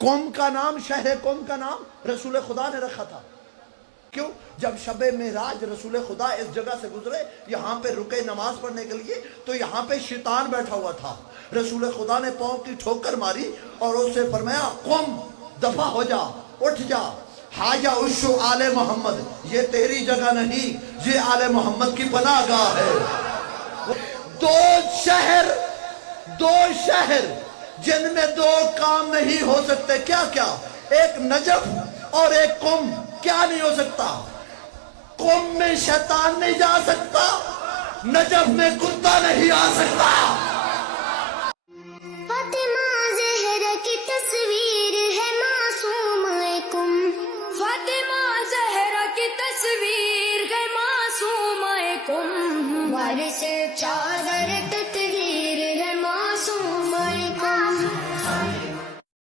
قوم کا نام، شہر قوم کا نام رسول خدا نے رکھا تھا. کیوں؟ جب شب معراج رسول خدا اس جگہ سے گزرے، یہاں پہ رکے نماز پڑھنے کے لیے، تو یہاں پہ شیطان بیٹھا ہوا تھا. رسول خدا نے پاؤں کی ٹھوکر ماری اور اس سے فرمایا قم، دفع ہو جا، اٹھ جا. حاجہ اشو آل محمد، یہ تیری جگہ نہیں، یہ آل محمد کی پناہ گاہ ہے. دو شہر جن میں دو کام نہیں ہو سکتے، کیا کیا؟ ایک نجف اور ایک قم. کیا نہیں ہو سکتا؟ قم میں شیطان نہیں جا سکتا، نجف میں کتا نہیں آ سکتا.